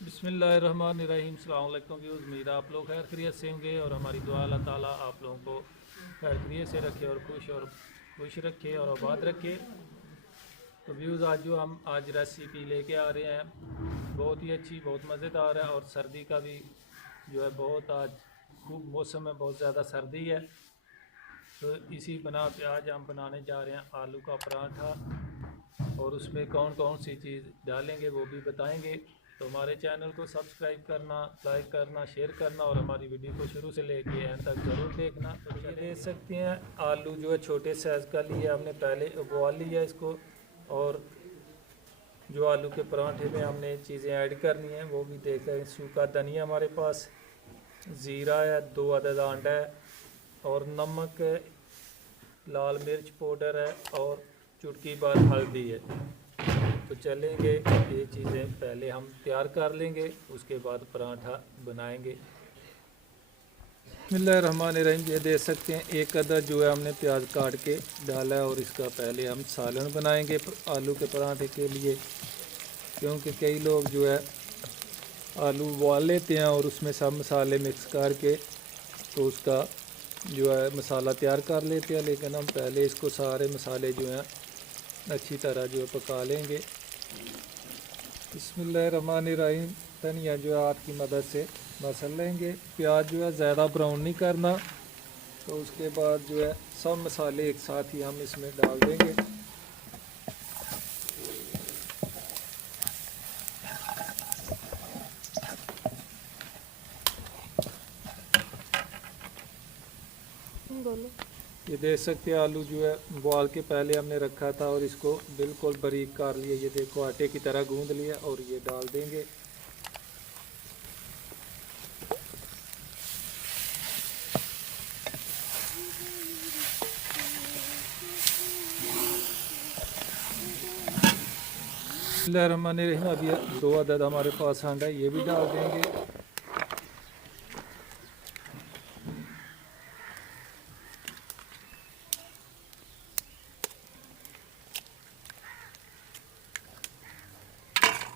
बिस्मिल्लाहिर्रहमानिर्रहीम। अस्सलाम वालेकुम व्यूज़, उम्मीद है आप लोग खैर खैरियत से होंगे और हमारी दुआ अल्लाह ताला आप लोगों को खैर खैरियत से रखे और खुश रखे और आबाद रखे। तो व्यूज़ आज रेसिपी लेके आ रहे हैं, बहुत ही अच्छी, बहुत मज़ेदार है और सर्दी का भी जो है बहुत आज खूब मौसम है, बहुत ज़्यादा सर्दी है। तो इसी बना पे आज हम बनाने जा रहे हैं आलू का पराठा और उसमें कौन कौन सी चीज़ डालेंगे वो भी बताएंगे। तो हमारे चैनल को सब्सक्राइब करना, लाइक करना, शेयर करना और हमारी वीडियो को शुरू से लेके एंड तक ज़रूर देखना। तो ये देख सकते हैं आलू जो है छोटे साइज़ का लिया हमने, पहले उबाल लिया इसको। और जो आलू के पराठे में हमने चीज़ें ऐड करनी हैं वो भी देख रहे हैं। सूखा धनिया हमारे पास, ज़ीरा है, 2 अदद अंडा है और नमक है, लाल मिर्च पाउडर है और चुटकी भर हल्दी है। तो चलेंगे ये चीज़ें पहले हम तैयार कर लेंगे, उसके बाद पराठा बनाएंगे। बिस्मिल्लाहिर्रहमानिर्रहीम। ये देख सकते हैं एक अदद जो है हमने प्याज काट के डाला है और इसका पहले हम सालन बनाएंगे आलू के पराठे के लिए, क्योंकि कई लोग जो है आलू उबाल लेते हैं और उसमें सब मसाले मिक्स करके तो उसका जो है मसाला तैयार कर लेते हैं। लेकिन हम पहले इसको सारे मसाले जो हैं अच्छी तरह जो है पका लेंगे। बिस्मिल्लाहिर्रहमानिर्रहीम। धनिया जो है हाथ की मदद से मसल लेंगे। प्याज जो है ज़्यादा ब्राउन नहीं करना। तो उसके बाद जो है सब मसाले एक साथ ही हम इसमें डाल देंगे। ये देख सकते हैं आलू जो है उबाल के पहले हमने रखा था और इसको बिल्कुल बारीक कर लिया। ये देखो आटे की तरह गूंद लिया और ये डाल देंगे। बिस्मिल्लाहिर्रहमानिर्रहीम। अब ये 2 अदद हमारे पास अंडा है, ये भी डाल देंगे।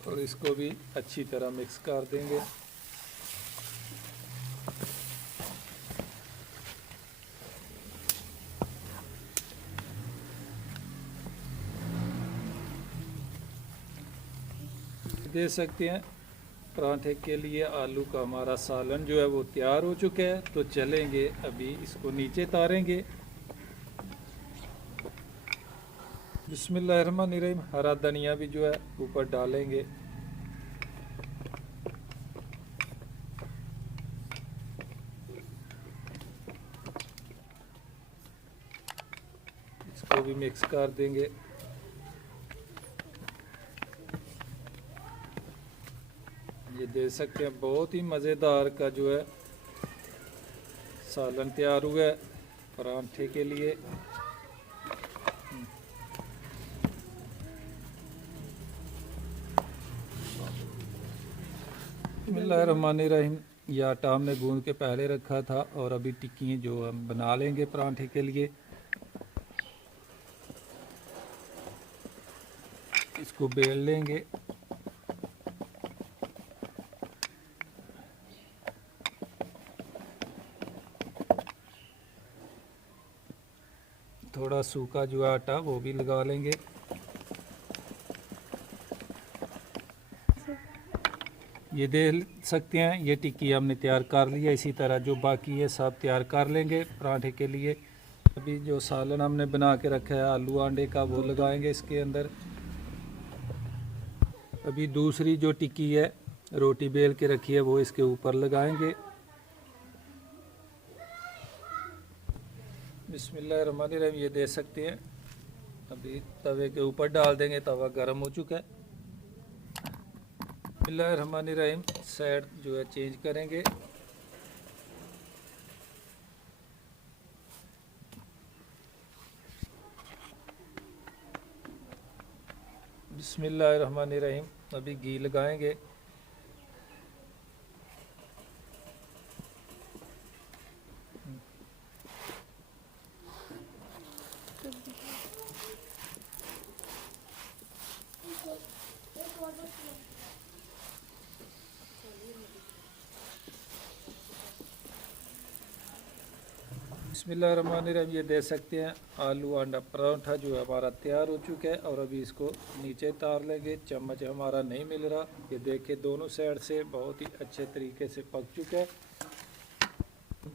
और इसको भी अच्छी तरह मिक्स कर देंगे। देख सकते हैं पराठे के लिए आलू का हमारा सालन जो है वो तैयार हो चुका है। तो चलेंगे अभी इसको नीचे तारेंगे। बिस्मिल्लाहिर्रहमानिर्रहीम। हरा धनिया भी जो है ऊपर डालेंगे। इसको भी मिक्स कर देंगे। ये देख सकते हैं बहुत ही मज़ेदार का जो है सालन तैयार हुआ है पराठे के लिए। बिस्मिल्लाहिर्रहमानिर्रहीम। ये आटा हमने गूंद के पहले रखा था और अभी टिक्की जो हम बना लेंगे पराठे के लिए। इसको बेल लेंगे। थोड़ा सूखा जो आटा वो भी लगा लेंगे। ये देख सकते हैं ये टिक्की हमने तैयार कर लिया। इसी तरह जो बाकी है सब तैयार कर लेंगे पराठे के लिए। अभी जो सालन हमने बना के रखा है आलू अंडे का वो लगाएंगे इसके अंदर। अभी दूसरी जो टिक्की है रोटी बेल के रखी है वो इसके ऊपर लगाएंगे। बिस्मिल्लाहिर्रहमानिर्रहीम। ये देख सकते हैं अभी तवे के ऊपर डाल देंगे। तवा गर्म हो चुका है। बिस्मिल्लाहिर्रहमानिर्रहीम। साइड जो है चेंज करेंगे। बिस्मिल्लाहिर्रहमानिर्रहीम। अभी घी लगाएंगे। बिस्मिल्लाहिर्रहमानिर्रहीम। ये देख सकते हैं आलू अंडा पराठा जो है हमारा तैयार हो चुका है और अभी इसको नीचे उतार लेंगे। चम्मच हमारा नहीं मिल रहा। ये देखिए दोनों साइड से बहुत ही अच्छे तरीके से पक चुका है।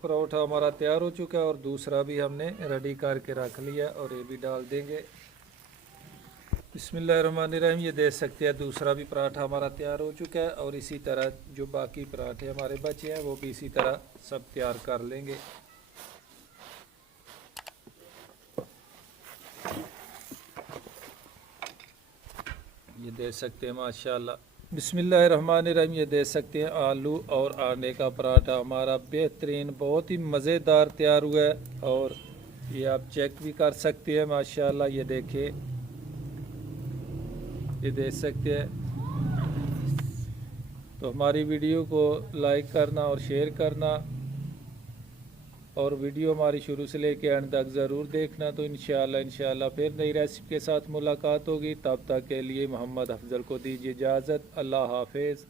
पराठा हमारा तैयार हो चुका है और दूसरा भी हमने रेडी करके रख लिया और ये भी डाल देंगे। बिस्मिल्लाहिर्रहमानिर्रहीम। ये देख सकते हैं दूसरा भी पराठा हमारा तैयार हो चुका है और इसी तरह जो बाकी पराठे हमारे बचे हैं वो भी इसी तरह सब तैयार कर लेंगे। ये देख सकते हैं माशाल्लाह। बिस्मिल्लाहिर्रहमानिर्रहीम। ये देख सकते हैं आलू और अंडे का पराठा हमारा बेहतरीन बहुत ही मज़ेदार तैयार हुआ है और ये आप चेक भी कर सकते हैं माशाल्लाह। ये देखिए, ये देख सकते हैं। तो हमारी वीडियो को लाइक करना और शेयर करना और वीडियो हमारी शुरू से लेके एंड तक ज़रूर देखना। तो इंशाल्लाह फिर नई रेसिपी के साथ मुलाकात होगी। तब तक के लिए मोहम्मद अफजल को दीजिए इजाज़त। अल्लाह हाफिज़।